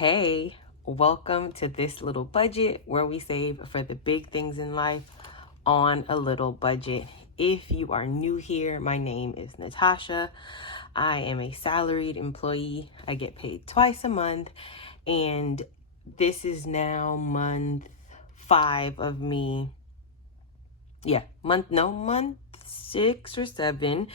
Hey, welcome to this little budget where we save for the big things in life on a little budget. If you are new here, my name is Natasha. I am a salaried employee. I get paid twice a month, and this is now month 5 of me. Month 6 or 7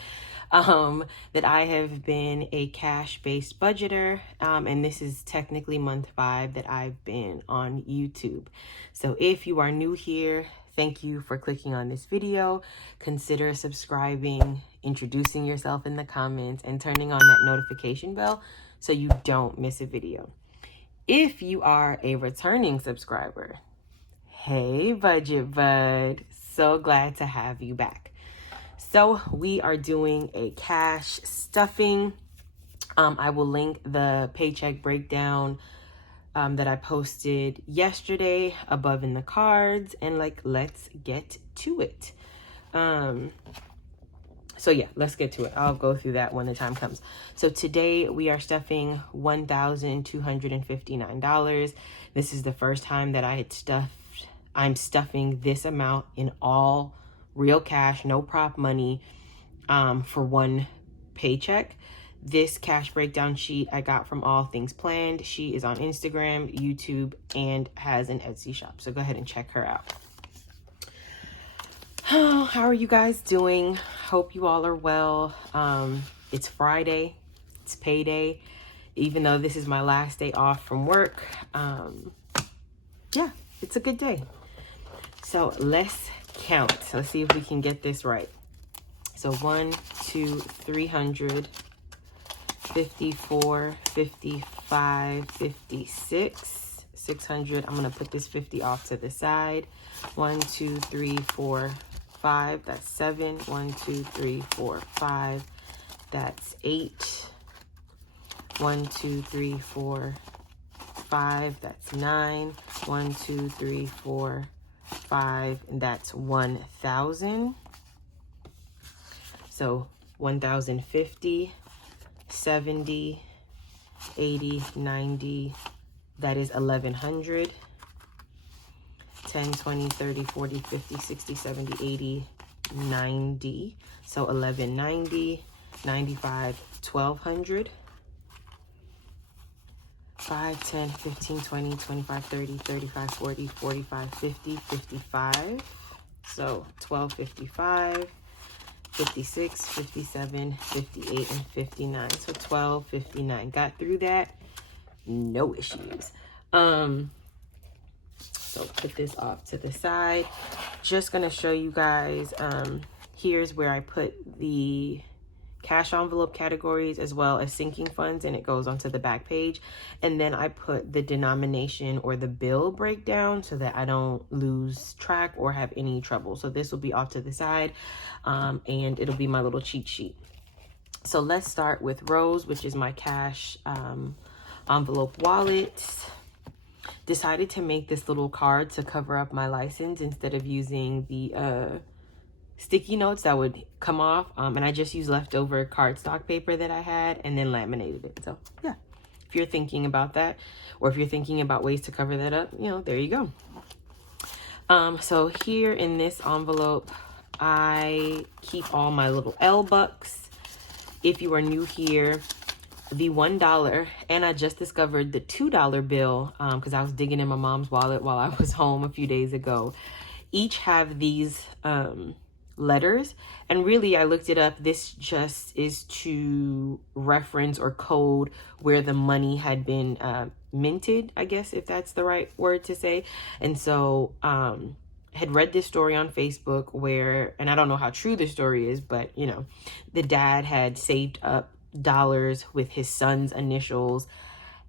that I have been a cash-based budgeter, and this is technically month 5 that I've been on YouTube. So if you are new here, thank you for clicking on this video. Consider subscribing, introducing yourself in the comments, and turning on that notification bell so you don't miss a video. If you are a returning subscriber, hey budget bud, so glad to have you back. So we are doing a cash stuffing. I will link the paycheck breakdown that I posted yesterday above in the cards, and let's get to it. Let's get to it. I'll go through that when the time comes. So today we are stuffing $1,259. This is the first time that I'm stuffing this amount in all real cash, no prop money, for one paycheck. This cash breakdown sheet I got from All Things Planned. She is on Instagram, YouTube, and has an Etsy shop. So go ahead and check her out. Oh, how are you guys doing? Hope you all are well. It's Friday. It's payday. Even though this is my last day off from work, it's a good day. So let's count. Let's see if we can get this right. So 1, 2, 300, 54, 55, 56, 600. I'm going to put this 50 off to the side. 1, 2, 3, 4, 5. That's 7. 1, 2, 3, 4, 5. That's 8. 1, 2, 3, 4, 5. That's 9. 1, 2, 3, 4, 5, and that's 1,000. So 1,050, 70, 80, 90, that is 1,100. 10, 20, 30, 40, 50, 60, 70, 80, 90. So 1,190, 95, 1,200. 5, 10, 15, 20, 25, 30, 35, 40, 45, 50, 55. So 1255, 56, 57, 58, and 59. So 1259. Got through that. No issues. So put this off to the side. Just gonna show you guys, here's where I put the cash envelope categories as well as sinking funds, and it goes onto the back page. And then I put the denomination or the bill breakdown so that I don't lose track or have any trouble. So this will be off to the side, and it'll be my little cheat sheet. So let's start with Rose, which is my cash envelope wallet. Decided to make this little card to cover up my license instead of using the sticky notes that would come off, and I just used leftover cardstock paper that I had and then laminated it. So yeah, if you're thinking about that, or if you're thinking about ways to cover that up, there you go. So here in this envelope, I keep all my little L bucks. If you are new here, the $1, and I just discovered the $2 bill because I was digging in my mom's wallet while I was home a few days ago. Each have these letters, and really I looked it up. This just is to reference or code where the money had been minted, I guess, if that's the right word to say. And so had read this story on Facebook where, and I don't know how true the story is, but the dad had saved up dollars with his son's initials,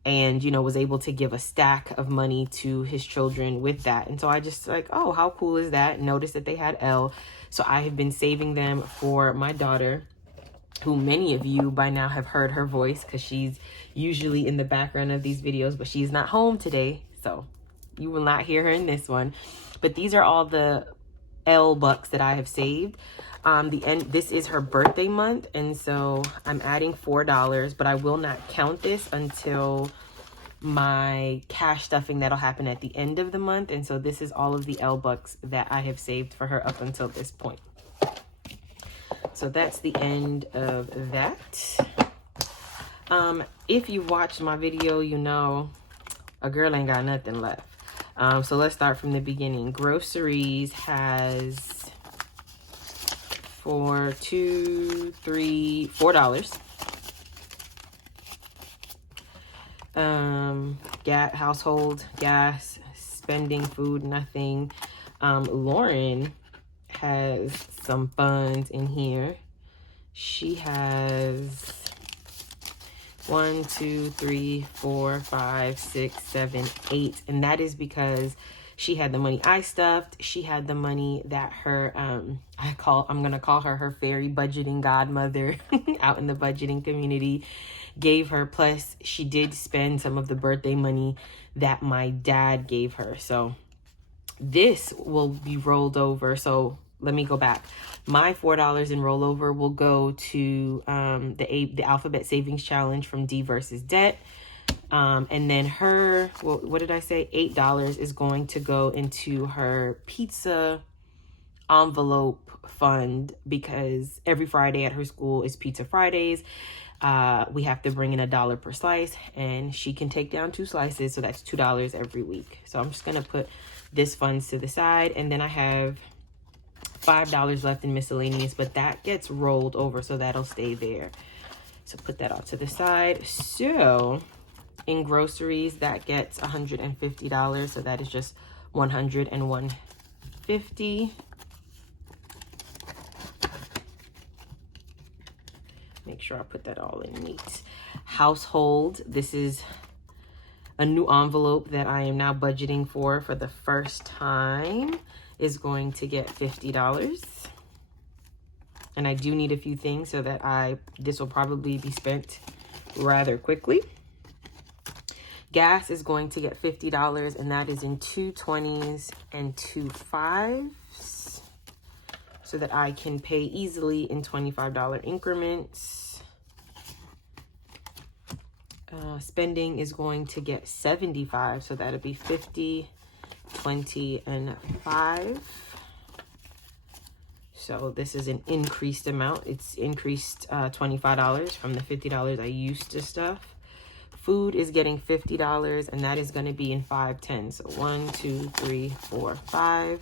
and was able to give a stack of money to his children with that. And so I just oh, how cool is that? Noticed that they had L. So I have been saving them for my daughter, who many of you by now have heard her voice because she's usually in the background of these videos, but she's not home today, so you will not hear her in this one. But these are all the L bucks that I have saved. This is her birthday month, and so I'm adding $4, but I will not count this until my cash stuffing that'll happen at the end of the month. And so this is all of the L bucks that I have saved for her up until this point. So that's the end of that. If you've watched my video, you know a girl ain't got nothing left. So let's start from the beginning. Groceries has $4. Household gas, spending, food, nothing. Lauren has some funds in here. She has 1, 2, 3, 4, 5, 6, 7, 8, and that is because she had the money I stuffed. She had the money that her I'm gonna call her fairy budgeting godmother out in the budgeting community gave her, plus she did spend some of the birthday money that my dad gave her. So this will be rolled over. So let me go back. My $4 in rollover will go to the Alphabet Savings Challenge from D versus Debt. And then her, well, what did I say? $8 is going to go into her pizza envelope fund, because every Friday at her school is Pizza Fridays. We have to bring in $1 per slice, and she can take down 2 slices, so that's $2 every week. So I'm just gonna put this funds to the side, and then I have $5 left in miscellaneous, but that gets rolled over, so that'll stay there. So put that off to the side. So in groceries, that gets $150, so that is just 100 and 150. Make sure I put that all in neat. Household, this is a new envelope that I am now budgeting for the first time, is going to get $50. And I do need a few things so that this will probably be spent rather quickly. Gas is going to get $50, and that is in 2 20s and 2 5s, so that I can pay easily in $25 increments. Spending is going to get $75, so that'll be 50, 20, and 5. So this is an increased amount. It's increased $25 from the $50 I used to stuff. Food is getting $50, and that is going to be in 5 10s. So 1, 2, 3, 4, 5,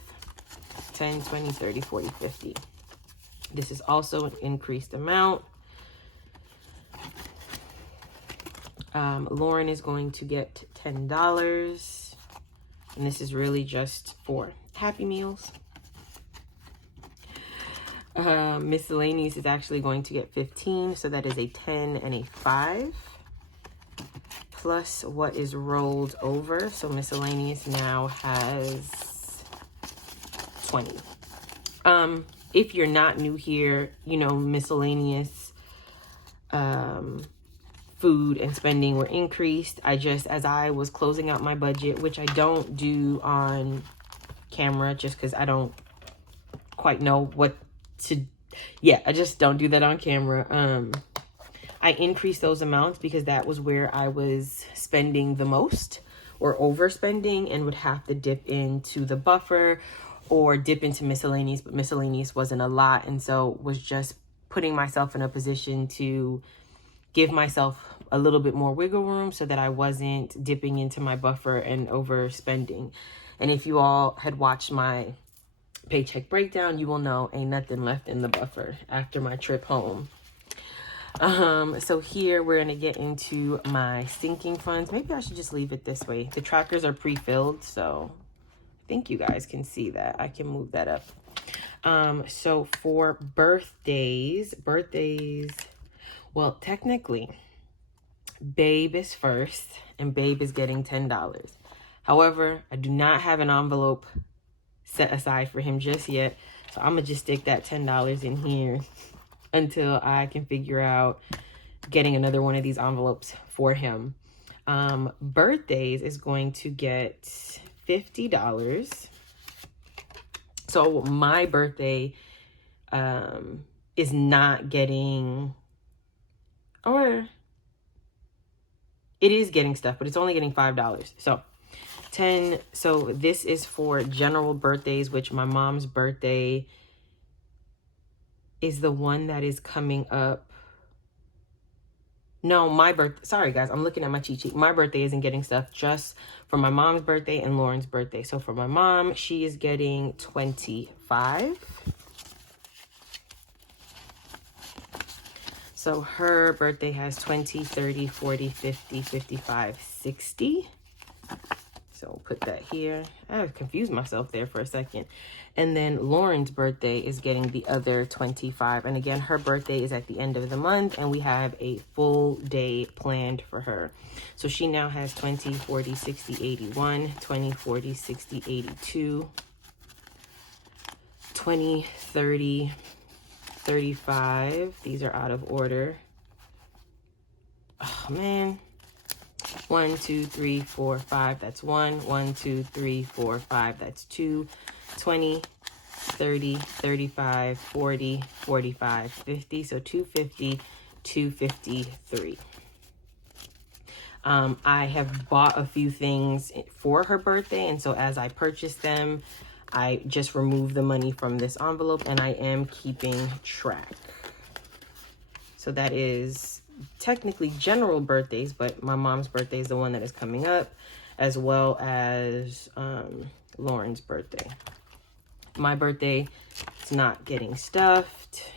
10, 20, 30, 40, 50. This is also an increased amount. Lauren is going to get $10, and this is really just for Happy Meals. Miscellaneous is actually going to get 15, so that is a 10 and a 5, plus what is rolled over. So miscellaneous now has 20. If you're not new here, you know, miscellaneous food and spending were increased. As I was closing out my budget, which I don't do on camera just because I don't quite know what to, I just don't do that on camera. I increased those amounts because that was where I was spending the most or overspending, and would have to dip into the buffer or dip into miscellaneous, but miscellaneous wasn't a lot, and so was just putting myself in a position to give myself a little bit more wiggle room so that I wasn't dipping into my buffer and overspending. And if you all had watched my paycheck breakdown, you will know ain't nothing left in the buffer after my trip home. So here we're going to get into my sinking funds. Maybe I should just leave it this way. The trackers are pre-filled, so I think you guys can see that. I can move that up. So for birthdays, well, technically, Babe is first, and Babe is getting $10. However, I do not have an envelope set aside for him just yet, so I'm going to just stick that $10 in here until I can figure out getting another one of these envelopes for him. Birthdays is going to get $50. So my birthday is not getting, or it is getting stuff, but it's only getting $5. So 10. So this is for general birthdays, which my mom's birthday is the one that is coming up. No, my birthday. Sorry, guys. I'm looking at my cheat sheet. My birthday isn't getting stuff, just for my mom's birthday and Lauren's birthday. So for my mom, she is getting 25. So her birthday has 20, 30, 40, 50, 55, 60. So put that here. I confused myself there for a second. And then Lauren's birthday is getting the other 25. And again, her birthday is at the end of the month, and we have a full day planned for her. So she now has 20, 40, 60, 81, 20, 40, 60, 82, 20, 30, 35. These are out of order. Oh, man. 1, 2, 3, 4, 5. That's 1. 1, 2, 3, 4, 5. That's 2. 20, 30, 35, 40, 45, 50. So 250, 253. I have bought a few things for her birthday, and so as I purchase them, I just remove the money from this envelope, and I am keeping track. So that is technically general birthdays, but my mom's birthday is the one that is coming up, as well as Lauren's birthday. My birthday is not getting stuffed.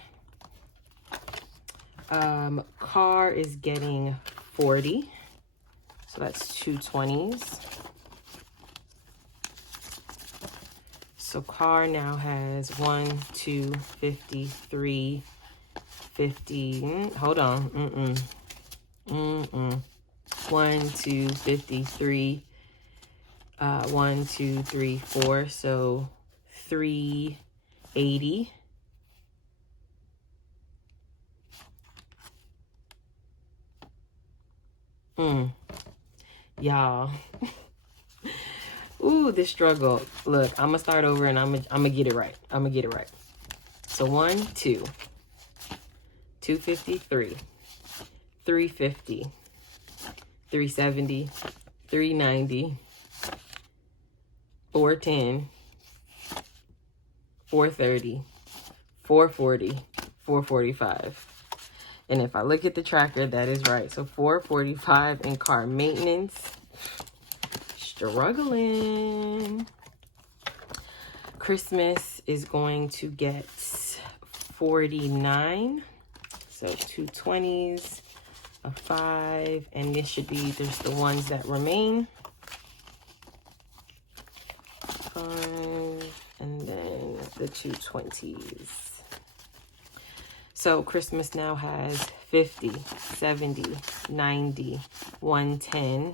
Car is getting 40. So that's 2 20s. So car now has 1, 2, 53, 50. Hold on. 1, 2, 53. 1, 2, 3, 4. So 380. Y'all. Ooh, this struggle. Look, I'm gonna start over and I'm gonna get it right. I'm gonna get it right. So 1, 2, 253, 350, 370, 390, 410, 430, 440, 445. And if I look at the tracker, that is right. So 445 in car maintenance. Struggling. Christmas is going to get 49. So 2 20s, a 5, and this should be, there's the ones that remain. 5, and then the 2 20s. So Christmas now has 50, 70, 90, 110,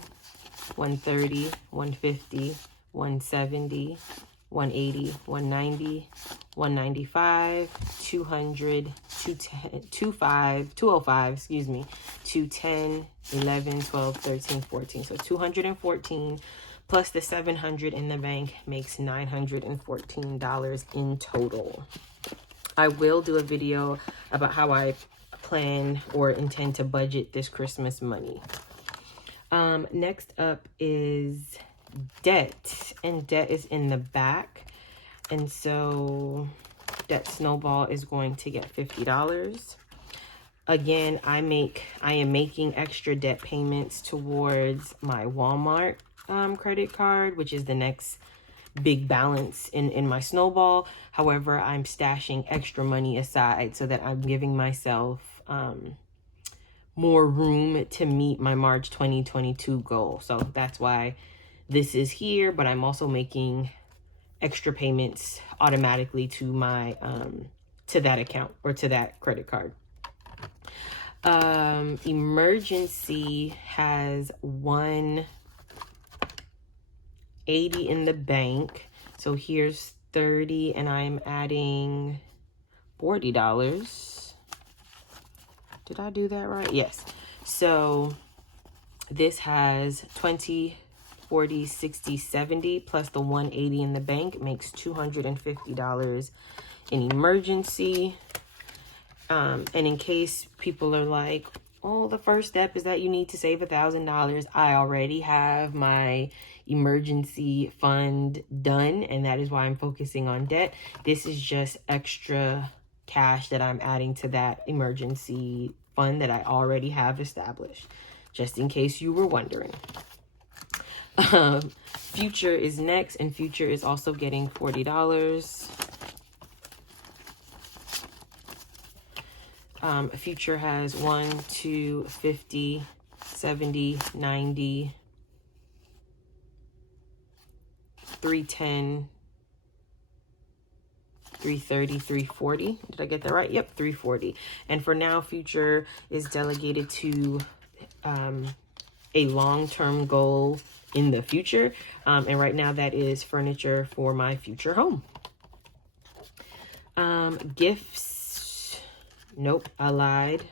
130, 150, 170, 180, 190, 195, 200, 205, excuse me, 210, 11, 12, 13, 14. So 214 plus the 700 in the bank makes $914 in total. I will do a video about how I plan or intend to budget this Christmas money. Next up is debt, and debt is in the back, and so debt snowball is going to get $50. Again, I am making extra debt payments towards my Walmart credit card, which is the next big balance in my snowball. However, I'm stashing extra money aside so that I'm giving myself more room to meet my March 2022 goal. So that's why this is here, but I'm also making extra payments automatically to my to that account or to that credit card. Emergency has 180 in the bank. So here's 30, and I'm adding $40. Did I do that right? Yes. So this has 20, 40, 60, 70 plus the 180 in the bank makes $250 in emergency. And in case people are like, well, the first step is that you need to save $1,000. I already have my emergency fund done, and that is why I'm focusing on debt. This is just extra cash that I'm adding to that emergency fund that I already have established, just in case you were wondering. Future is next, and Future is also getting $40. Future has 1, 2, 50, 70, 90, 310, 330, 340. Did I get that right? Yep, 340. And for now, Future is delegated to a long-term goal in the future. And right now that is furniture for my future home. Gifts. Nope, I lied.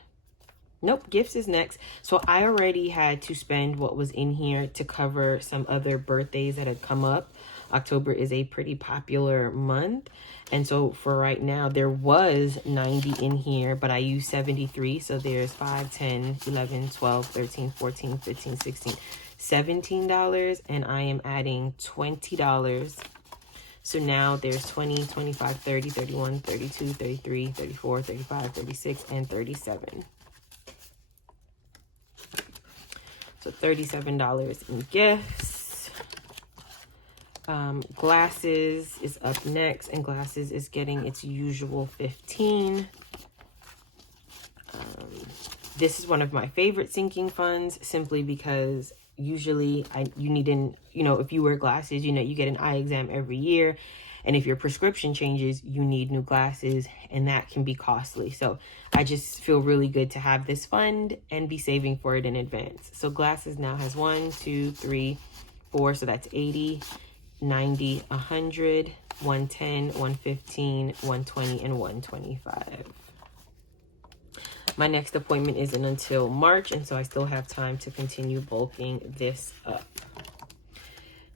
Nope, gifts is next. So I already had to spend what was in here to cover some other birthdays that had come up. October is a pretty popular month. And so for right now, there was 90 in here, but I used 73. So there's 5, 10, 11, 12, 13, 14, 15, 16, $17. And I am adding $20. So now there's 20, 25, 30, 31, 32, 33, 34, 35, 36, and 37. So $37 in gifts. Glasses is up next, and glasses is getting its usual 15. This is one of my favorite sinking funds, simply because usually if you wear glasses, you get an eye exam every year. And if your prescription changes, you need new glasses, and that can be costly. So I just feel really good to have this fund and be saving for it in advance. So glasses now has 1, 2, 3, 4. So that's 80, 90, 100, 110, 115, 120, and 125. My next appointment isn't until March, and so I still have time to continue bulking this up.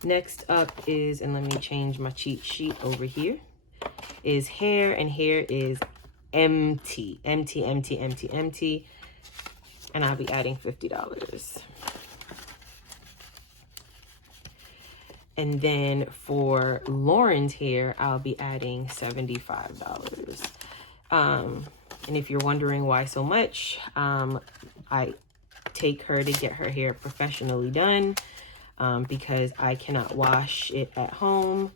Next up is, and let me change my cheat sheet over here, is hair, and hair is empty. And I'll be adding $50. And then for Lauren's hair, I'll be adding $75. And if you're wondering why so much, I take her to get her hair professionally done. Because I cannot wash it at home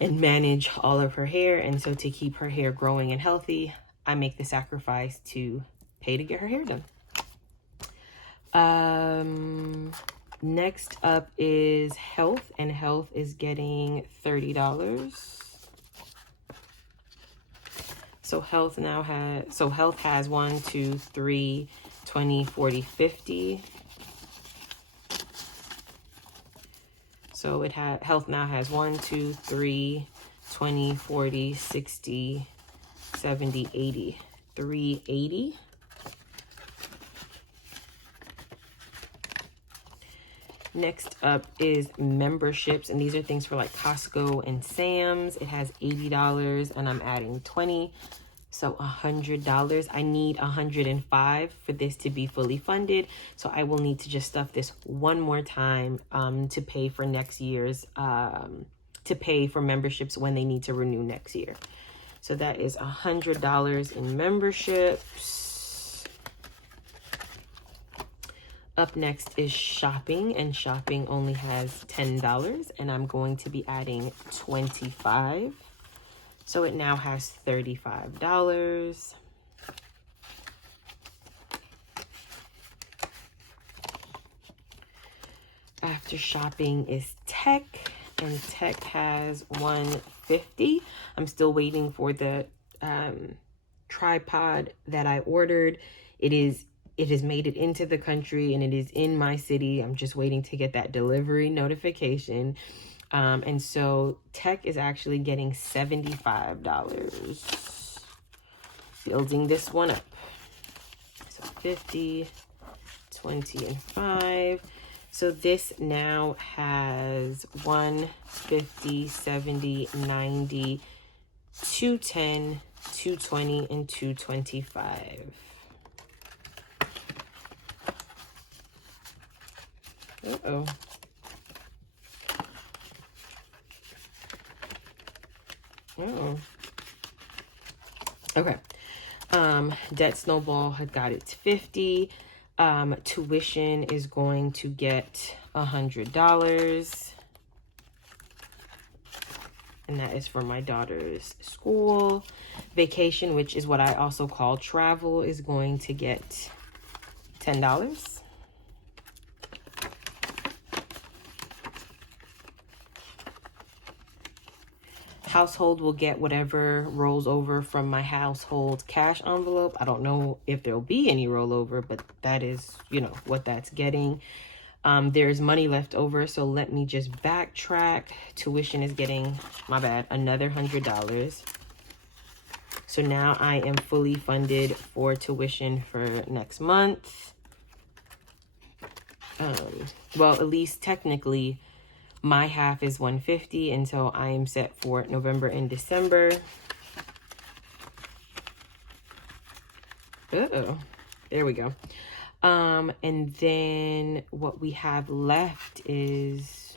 and manage all of her hair. And so to keep her hair growing and healthy, I make the sacrifice to pay to get her hair done. Next up is health, and health is getting $30. So health has 1, 2, 3, 20, 40, 50. So health now has 1, 2, 3, 20, 40, 60, 70, 80, 380. Next up is memberships, and these are things for like Costco and Sam's. It has $80, and I'm adding 20. So $100. I need 105 for this to be fully funded. So I will need to just stuff this one more time to pay for next year's, to pay for memberships when they need to renew next year. So that is $100 in memberships. Up next is shopping, and shopping only has $10, and I'm going to be adding 25. So it now has $35. After shopping is tech, and tech has $150. I'm still waiting for the tripod that I ordered. It has made it into the country, and it is in my city. I'm just waiting to get that delivery notification. And so tech is actually getting $75. Building this one up. So 50, 20, and 5. So this now has 150, 70, 90, 210, 220, and 225. Uh-oh. Uh-oh. Okay. Debt snowball had got it to 50. Tuition is going to get $100. And that is for my daughter's school. Vacation, which is what I also call travel, is going to get $10. Household will get whatever rolls over from my household cash envelope. I don't know if there'll be any rollover, but that is, you know, what that's getting. There's money left over, so let me just backtrack. Tuition is getting, my bad, another $100. So now I am fully funded for tuition for next month. Well, at least technically, my half is $150, and so I am set for November and December. Uh-oh. There we go. And then what we have left is...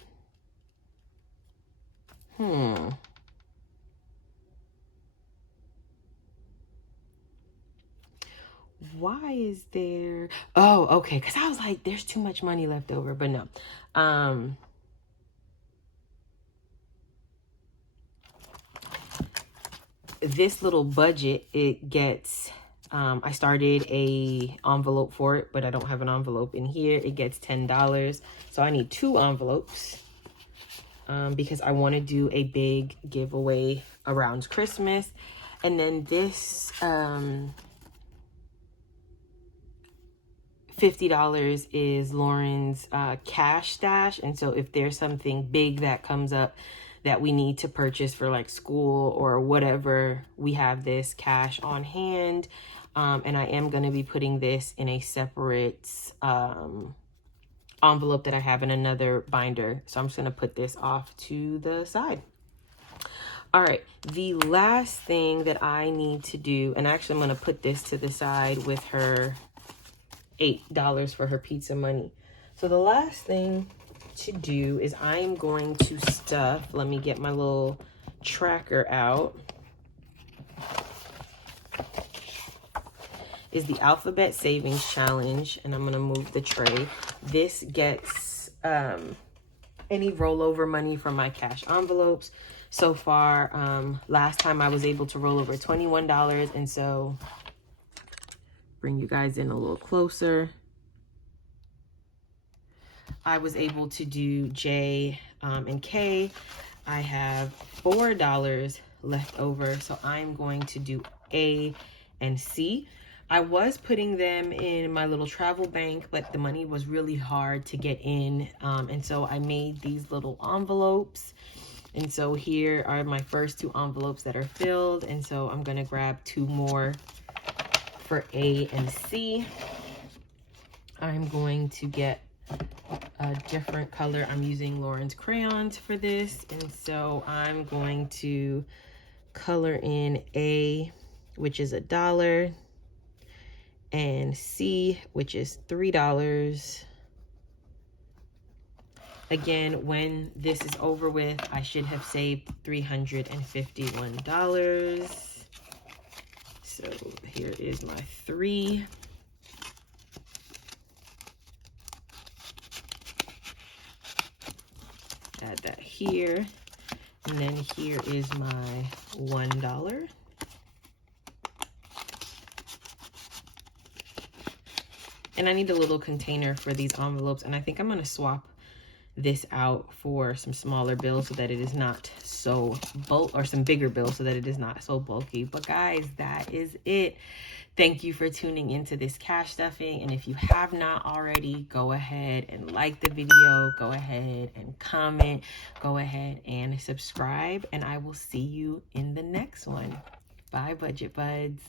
Why is there... Oh, okay. Because I was like, there's too much money left over. But no. This little budget, it gets... I started a envelope for it, but I don't have an envelope in here. It gets $10. So I need 2 envelopes. Because I want to do a big giveaway around Christmas. And then this... $50 is Lauren's cash stash. And so if there's something big that comes up that we need to purchase for like school or whatever, we have this cash on hand. And I am going to be putting this in a separate envelope that I have in another binder. So I'm just going to put this off to the side. All right, the last thing that I need to do, and actually I'm going to put this to the side with her $8 for her pizza money. So the last thing to do is I am going to stuff, let me get my little tracker out, is the Alphabet Savings Challenge, and I'm going to move the tray. This gets any rollover money from my cash envelopes. So far, last time I was able to roll over $21, and so bring you guys in a little closer. I was able to do J and K. I have $4 left over, so I'm going to do A and C. I was putting them in my little travel bank, but the money was really hard to get in, and so I made these little envelopes. And so here are my first 2 envelopes that are filled, and so I'm going to grab 2 more for A and C. I'm going to get a different color. I'm using Lauren's crayons for this, and so I'm going to color in A, which is $1, and C, which is $3. Again, when this is over with, I should have saved $351. So here is my 3. Add that here. And then here is my $1. And I need a little container for these envelopes. And I think I'm going to swap this out for some smaller bills so that it is not so bulky, or some bigger bills so that it is not so bulky. But guys, that is it. Thank you for tuning into this cash stuffing. And if you have not already, go ahead and like the video, go ahead and comment, go ahead and subscribe, and I will see you in the next one. Bye, Budget Buds.